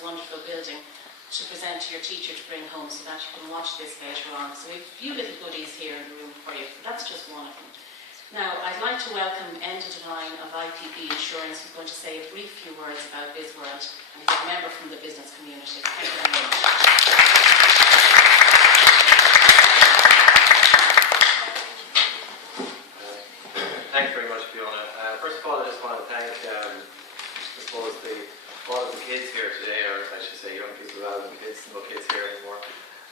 this wonderful building to present to your teacher to bring home so that you can watch this later on. So we have a few little goodies here in the room for you, but that's just one of them. Now, I'd like to welcome Enda Devine of IPB Insurance, who's going to say a brief few words about Bizworld, and he's a member from the business community. Thank you very much. Thanks very much, Fiona. First of all, I just want to thank, all of the kids here today, or I should say young people rather than kids, no kids here anymore.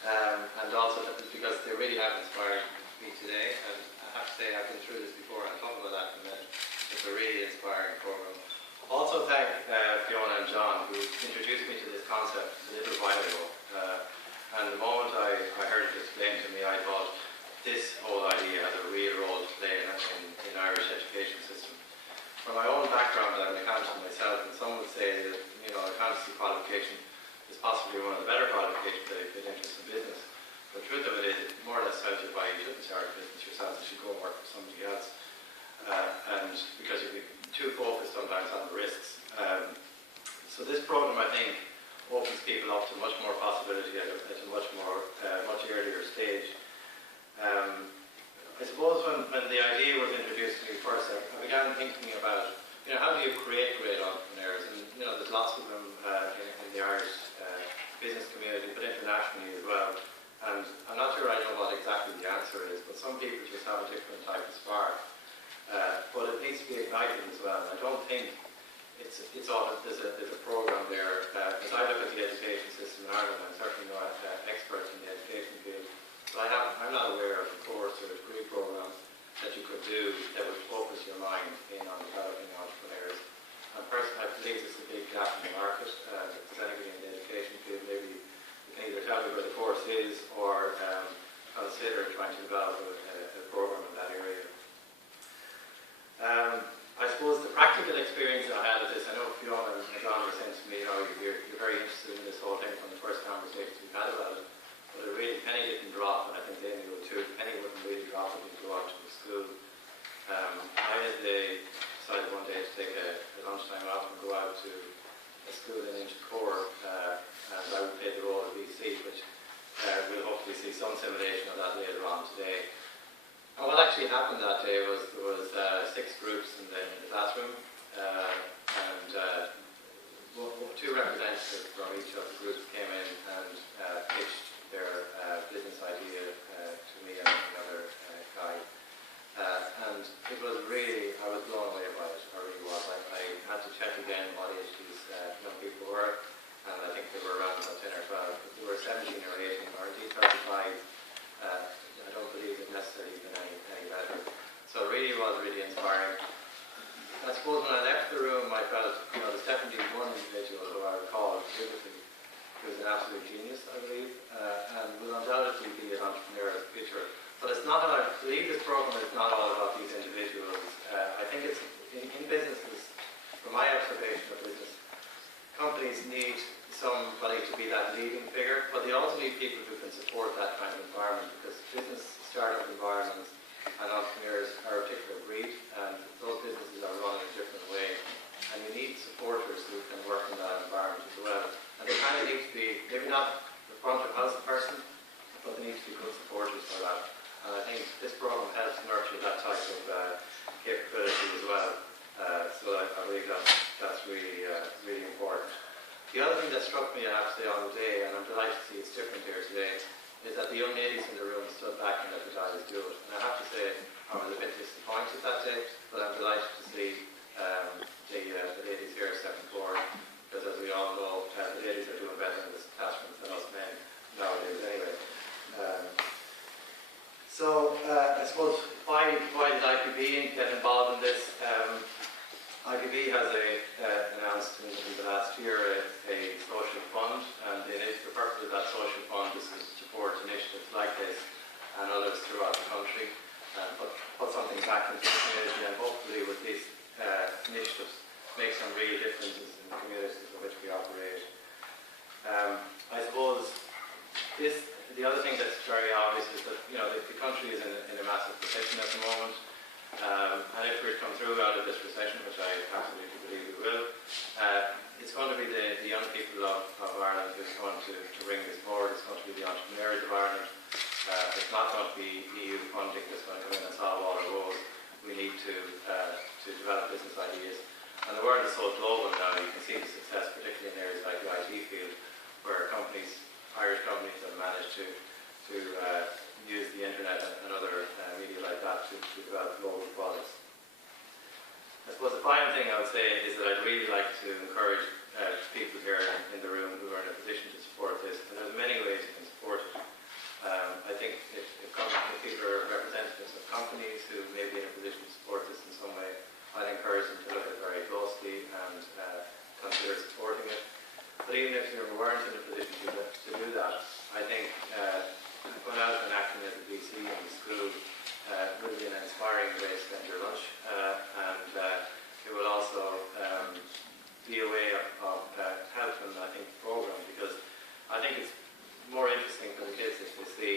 And also because they really have inspired me today. And I have to say, I've been through this before, and I'll talk about that in a minute. It's a really inspiring program. Also thank Fiona and John, who introduced me to this concept a little while ago. And the moment I heard it explained to me, I thought this whole idea has a real role to play in Irish education system. From my own background, I'm an accountant myself, and some would say that accountancy qualification is possibly one of the better qualifications that if you're interested in business. The truth of it is, it more or less tells you why you shouldn't start a business yourself, you should go and work for somebody else. And because you'd be too focused sometimes on the risks. So this program, I think, opens people up to much more possibility at a much earlier stage. I suppose when the idea was introduced to me first, I began thinking about, how do you create great entrepreneurs? And there's lots of them in the Irish business community, but internationally as well. And I'm not sure I know what exactly the answer is, but some people just have a different type of spark. But it needs to be ignited as well. And I don't think there's a program there. As I look at the education system in Ireland, I'm certainly not an expert in the education field. But I'm not aware of a course or a degree program that you could do that would focus your mind in on developing entrepreneurs. And personally, I believe there's a big gap in the market. If there's anybody in the education field, maybe you can either tell me where the course is or consider trying to develop a program in that area. I suppose the practical experience I had of this, I know Fiona and John were saying to me, you're very interested in this whole thing from the first conversations we had about it. But it really, penny didn't drop, and I think they knew it too. Penny wouldn't really drop if you go out to the school. I decided one day to take a lunchtime off and go out to a school in Quay, and I would play the role of VC, which we'll hopefully see some simulation of that later on today. And what actually happened that day was there was 6 groups in the classroom, and 2 representatives from each of the groups came in and pitched their business idea to me and another guy. And it was really, I was blown away by it, I really was. I had to check again what age these young people were, and I think they were around about 10 or 12. But they were 17 or 18 or indeed 35. I don't believe it necessarily been any better. So it really was really inspiring. I suppose when I left the room, I felt, there's definitely one individual who I recall vividly. He was an absolute genius, I believe, and will undoubtedly be an entrepreneur in the future. But it's not, I believe this program is not all about these individuals. I think it's, in businesses, from my observation of business, companies need somebody to be that leading figure, but they also need people who can support that kind of environment, because business startup environments and entrepreneurs are a particular breed, and those businesses are run in a different way. And you need supporters who can work in that environment as well. And they kind of need to be, maybe not the front of house person, but they need to be good supporters for that. And I think this program helps nurture that type of capability as well. So I believe that's really, really important. The other thing that struck me, I have to say, on the day, and I'm delighted to see it's different here today, is that the young ladies in the room stood back and let the guys do it. And I have to say, I was a bit disappointed that day, but I'm delighted to see the ladies here stepping forward, because as we all know, the ladies are doing better in this classroom than us men nowadays anyway. I suppose why did IPB get involved in this? IPB has announced in the last year a social fund, and the purpose of that social fund is to support initiatives like this and others throughout the country, and put something back into the community, and hopefully with these initiatives make some real differences in the communities in which we operate. I suppose the other thing that's very obvious is that the country is in a massive recession at the moment, and if we come through out of this recession, which I absolutely believe we will, it's going to be the young people of Ireland who's going to bring this forward. It's going to be the entrepreneurs of Ireland. It's not going to be EU funding that's going to come in and solve all our woes. We need to develop business ideas. And the world is so global now, you can see the success, particularly in areas like the IT field, where companies, Irish companies, have managed to use the internet and other media like that to develop global products. I suppose the final thing I would say is that I'd really like to encourage people here in the room who are in a position to support this, and there's many ways you can support it. I think if people are representatives of companies who may be in a position to support this in some way, I'd encourage them to look at it very closely and consider supporting it. But even if you weren't in a position to do that, I think going out and acting as a VC in the school will be an inspiring way to spend your lunch, and it will also be a way of helping, I think, the programme, because I think it's more interesting for the kids if they see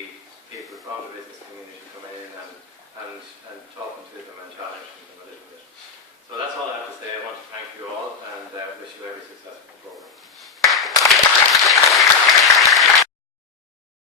people from the business community coming in and talking to them and challenging them a little bit. So that's all I have to say. I want to thank you all and wish you every successful program.